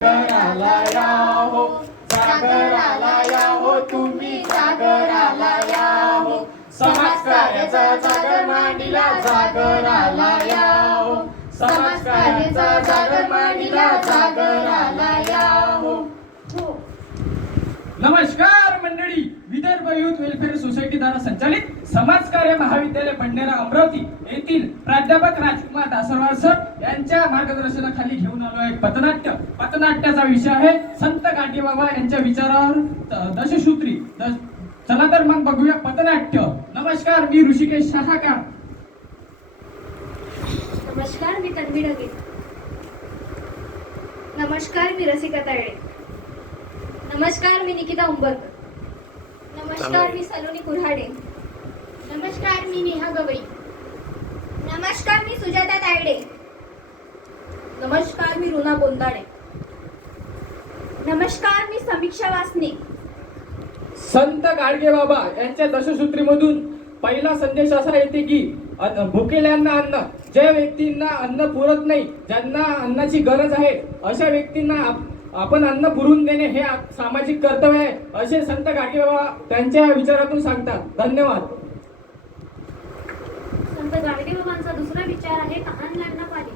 सागराला या हो सागराला या हो तुम्ही सागराला या हो समाज कार्याचा जागर मांडीला जागराला या हो समाज कार्याचा जागर मांडीला जागराला या हो नमस्कार मंडळी विदर्भ युथ वेलफेअर सोसायटी द्वारा संचालित समाज कार्य महाविद्यालय बंडेरा अमरावती येथील प्राध्यापक राजकुमार दासरवार सर यांच्या मार्गदर्शनाखाली घेऊन आलो आहे पथनाट्य. पथनाट्याचा विषय आहे. संत गाठी बाबा यांच्या विचारावर दशसूत्री. द- चला तर मग बघूया पथनाट्य. नमस्कार मी ऋषिकेश शहाकार नमस्कार मी तन्वी ढगे नमस्कार मी रसिका तायडे नमस्कार मी निकिता उंबरकर. नमस्कार मी सलोनी कुऱ्हाडे. नमस्कार मी नेहा गवई नमस्कार मी सुजाता तायडे. नमस्कार मी रुना बोंदाडे. नमस्कार मी समीक्षा वासने संत गाडगे बाबा यांच्या दशसूत्रीमधून पहिला संदेश असा येते की भुकेल्यांना अन्न ज्या व्यक्तींना अन्न पुरत नाही ज्यांना अन्नाची गरज आहे अशा व्यक्तींना आप- आपण अन्न पुरवून देणे हे सामाजिक कर्तव्य आहे असे संत गाडगे बाबा त्यांच्या विचारातून सांगतात. धन्यवाद. संत गाडगेबाबांचा दुसरा विचार आहे तहानल्यांना पाणी.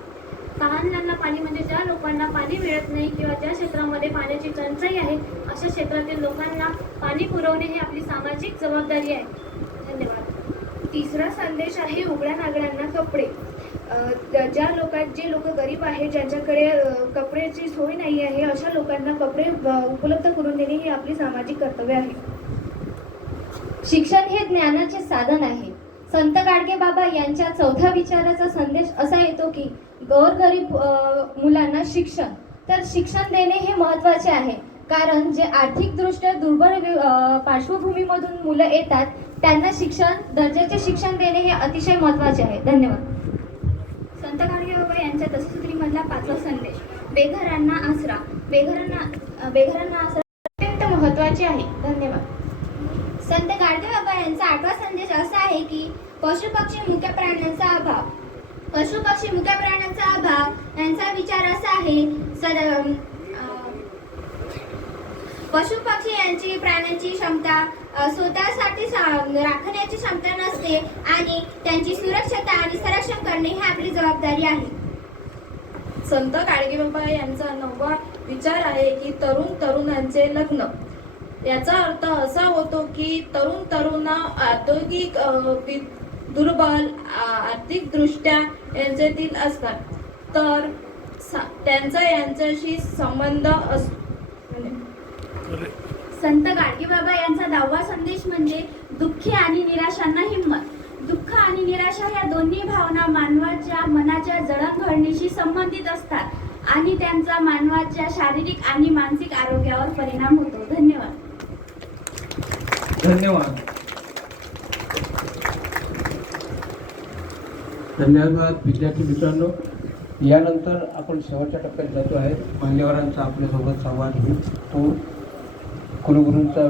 तहानल्यांना पाणी म्हणजे ज्या लोकांना पाणी मिळत नाही किंवा ज्या क्षेत्रामध्ये पाण्याची टंचाई आहे अशा क्षेत्रातील लोकांना पाणी पुरवणे ही आपली सामाजिक जबाबदारी आहे. धन्यवाद. तिसरा संदेश आहे उघड्या नागड्यांना कपडे. ज्या लोकां जे लोक गरीब आहेत ज्यांच्याकडे कपड्याची सोय नाही आहे अशा लोकांना कपडे उपलब्ध करून देणे ही आपली सामाजिक कर्तव्य आहे. शिक्षण हे ज्ञानाचे साधन आहे. संत गाडगे बाबा यांच्या चौथ्या विचाराचा संदेश असा येतो की गोरगरीब मुलांना शिक्षण. तर शिक्षण देणे हे महत्त्वाचे आहे. कारण जे आर्थिकदृष्ट्या दुर्बल पार्श्वभूमीमधून मुलं येतात त्यांना शिक्षण दर्जाचे शिक्षण देणे हे अतिशय महत्त्वाचे आहे. धन्यवाद. संत गाडगेबाबा यांच्या दशसूत्रीमधला पाचवा संदेश. बेघरांना आसरा. बेघरांना बेघरांना आसरा अत्यंत महत्त्वाचे आहे. धन्यवाद. संत गाडगे बाबा यांचा आठवा संदेश असा आहे की पशुपक्षी मुख्य प्राण्यांचा अभाव. पशुपक्षी मुख्य प्राण्यांचा अभाव यांचा विचार असा आहे सद पशुपक्षी यांची प्राण्यांची क्षमता स्वतःसाठी सा- राखण्याची क्षमता नसते आणि त्यांची सुरक्षता आणि संरक्षण करणे ही आपली जबाबदारी आहे. संत गाडगेबाबा यांचा नववा विचार आहे की तरुण तरुणांचे लग्न. याचा अर्थ असा होतो की तरुण तरुणा औद्योगिक दुर्बल आर्थिकदृष्ट्या यांच्यातील असतात. तर सा- त्यांचा यांच्याशी संबंध अस संत गाडगेबाबा यांचा दहावा संदेश म्हणजे दुःखी आणि निराशांना हिंमत. दुःख आणि निराशा या दोन्ही भावना मानवाच्या मनाच्या जडणघडणीशी संबंधित असतात आणि त्यांचा मानवाच्या शारीरिक आणि मानसिक आरोग्यावर परिणाम होतो. धन्यवाद. धन्यवाद. धन्यवाद विद्यार्थी मित्रांनो. यानंतर आपण शेवटच्या टप्प्यात जातो आहे. मान्यवरांचा आपल्यासोबत संवाद होईल. तो कुलगुरूंचा